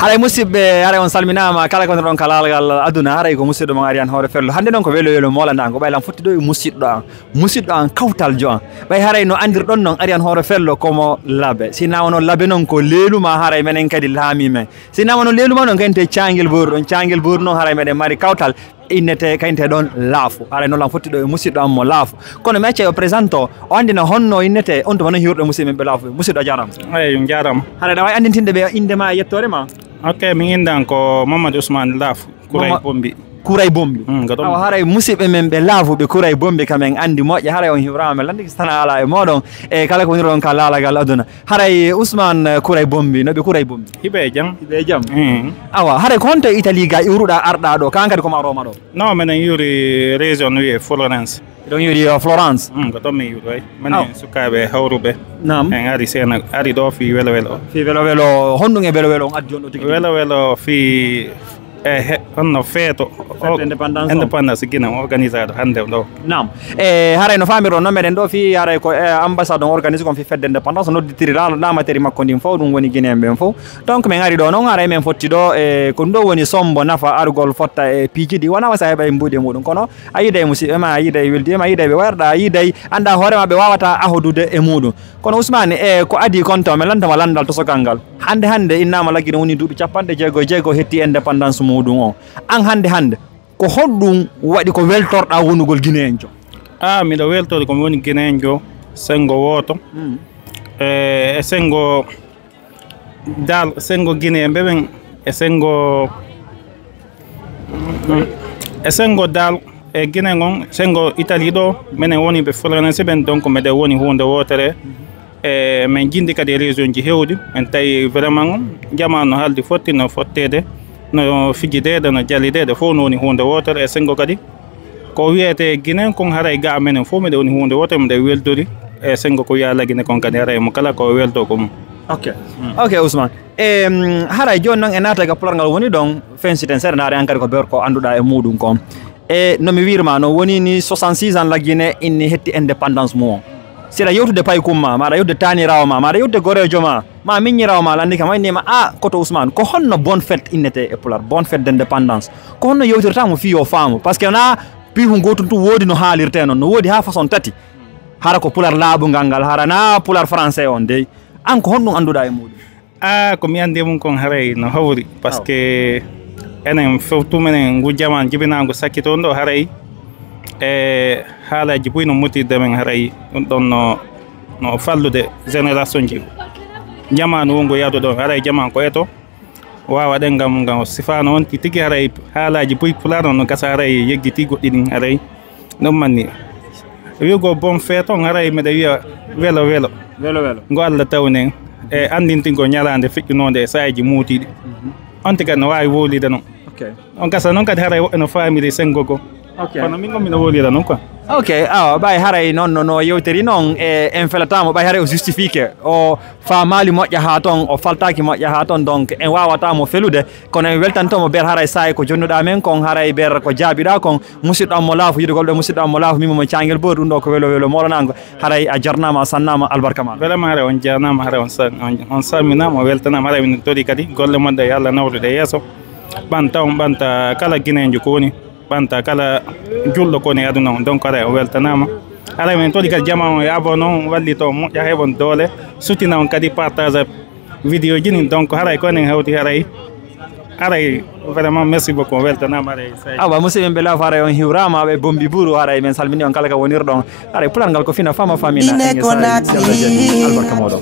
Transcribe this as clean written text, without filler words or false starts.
haray musidɓe haray on salminama kala ko ɗon kalalgal aduna haray ko musidɗo mo ari an hoore fello hande noon ko welo welo molandago ɓaylam fotti ɗo e musidɗo an kawtaljo an ɓay haray no andirɗon noon ari an hoore fello komo laabe sina wono laabe noon ko leeluma haray menen kadi laami men sina wono leeluma noon kayinte cangel boru ɗon cangel boru noon haray meɗen mari kawtal innete kayinte ɗon laafu haray noon lam fotti ɗo e musidɗo an mo laafu kono mi acca o présente o andina honno innete on tuma noon hiwrɗo musidɓe men ɓe laafu musidɗo a jarama eyyi jarama haray ɗa wawi andintinde ɓe indema e yettore ma ok min indan ko Mamadou Ousmane Laafu Kuray Bombi Kuray Bombi awa haray musidɓe men ɓe laafuɓe Kuray Bombi kamen andi moƴƴa haray on hiwrama landi sana ala e moɗon e kala ko woniron ka laalagal aduna haray Ousmane Kuray Bombi no ɓe Kuray Bombi hiɓe jaam awa haray ko honto Italie ga iwruɗa arɗa ɗo kan kadi koma roma ɗo non minen iwri région wiye Florence ɗon yiwri Florence ko ɗon mi yiwri way minen sukaɓe hawruɓe nam en ari sena ari ɗo fi welo welo fi welo welo honɗum e welo welo on addi on ɗo tigui welo welo fi honno feeto indépendance Guinée organisade hande ɗo nam e haray no famirɗon noon meɗen ɗo fi haray ko ambassade on organise kon fi fedde indépendance nodditiri lamateri makko ndin fof ɗum woni Guinéen ɓen fof donc min ari ɗo noon haray men fotti ɗo e ko ɗum ɗo woni sombo nafa argol fotta e piiji ɗi wona wasa heɓa e mbuuɗi e muɗum kono a yiiday musidɓe ma a yiiday weldi ma a yiiday ɓe wayarɗa a yiiday anda hoorema ɓe wawata ahodude e muɗum kono Ousmane e ko adi kon taw mi lantama landal to sogal ngal hande innama laggi no woni duuɓi 50 hetti indépendance muɗum o an hande ko hoɗɗum waɗi ko weltorɗa wonugol Guinéen jo miɗo weltode komi woni Guinéen jo sengo woto e sengo dal sengo Guinée ɓeɓen e sengo dal e Guinée gon sengo Italie ɗo minen woni ɓe Florence ɓen donc meɗen woni hunde wotere e min jindi kadi e région ji hewɗi min tawi vraiment jamanu haldi fotti no fottede no fijidede no jalidede fof no woni hunde wotere e sengo kadi ko wiyete Guinée kon haray ga menen fof miɗe woni hunde wotere miɗe weldori e sengo ko wiya Guinée kon kadi haray mo kala ko welto ko mum ok Ousmane haray joni noon e naata ga pulal ngal woni ɗon fensiten seeɗa naare an kadi ko ber ko annduɗa e muɗum kon e nomi wirma no woni ni 66 ans la Guinée inni hetti indépendance mum o siɗa yewtude paykum ma maɗa yewtude tanirawo ma maɗa yewtude gorejo ma miññirawo ma landi kam waynima koto Ousmane ko honno bonne fête innete e pular bonne fête d'indépendance ko honno yewtirtamo fi o faamu par ce que na piihu gotum tu woodi no haalirte noon no woodi ha façon tati hara ko pular laaɓugal ngal hara na pular français on dey an ko honɗum annduɗa e muɗum ko mi andi mum kon haray no hawri par ce que enen fof tumenen ngu jaman jibinago sakki toon ɗo haray e haalaji boyi no motirde men haray ɗum ɗon no fallude génération ji jamanu wongo yahdu ɗon haray jaman ko eto wawa ɗen gam sifano on tigui haray haalaji boyi pular no gasa haray yeggiti goɗɗi ɗin haray ɗum manni wigo bon feet on haray mbiɗa wiya welo ngo Allah tawnen e andintingo ñalande feƴƴinode e sahaji muutiɗi on tigui no wawi wolide noon on gasa noon kadi haray woɓɓe no famiri sengo go kono min gon mino wolira noon quoi ok awa ɓay haray noon no yewteri noon e en felatamo ɓay haray o justifique o famali moƴƴa ha toon o faltaki moƴƴa ha toon donc en wawatamo felude kono en weltantomo ber haray saye ko jonnuɗa men kon haray ber ko jaabiɗa kon musidɗo am mo laafu yidogolɗo musidɗo am mo laafu mimomo cangel boor ɗum ɗo ko welo molanago haray a jarnama a sannama albarka ma vraiment haray on jarnama haray on salminama o weltanama haray min tori kadi golle moɗɗe yo Allah nawrude yesso ɓanta kala Guinéenjo ko woni ɓanta kala julɗo koni aduna on donc aray o weltanama aray min toɗi kadi jama o yaabo noon wallito moƴƴa heɓon doole sutina on kadi partage vidéo ji ni donc haray konen hawti haray vraiment merci beaucoup o weltanama aray awa musidɓe ɓe laafa haray on hiwrama ɓe Bombi Bourou haray min salmini on kala ka wonirɗon haray pular ngal ko fina fama famina albarka moɗon